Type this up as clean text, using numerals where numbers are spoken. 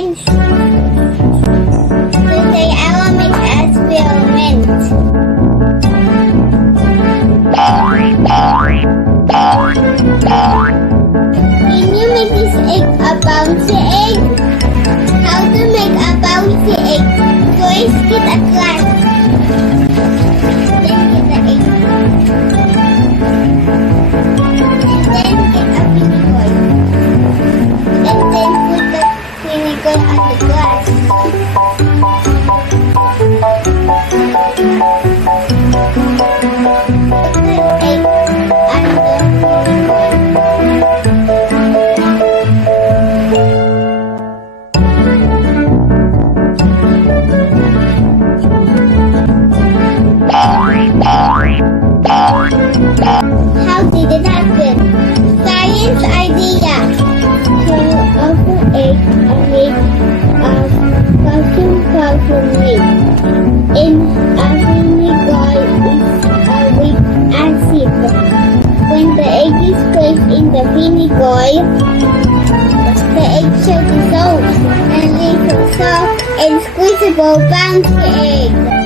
friends. Today I will make experiment. Can you make this egg a bouncy egg? How to make a bouncy egg? First, get a glass. Then get the egg. And then get a vinegar. And then put the vinegar on the glass. Put the egg on the vinegar. How did it happen? Science idea. Shell of the egg are made of calcium milk. In a vinegar is a weak acid. When the egg is placed in the vinegar, the eggshell dissolves and leaves a soft and squeezable bouncy egg.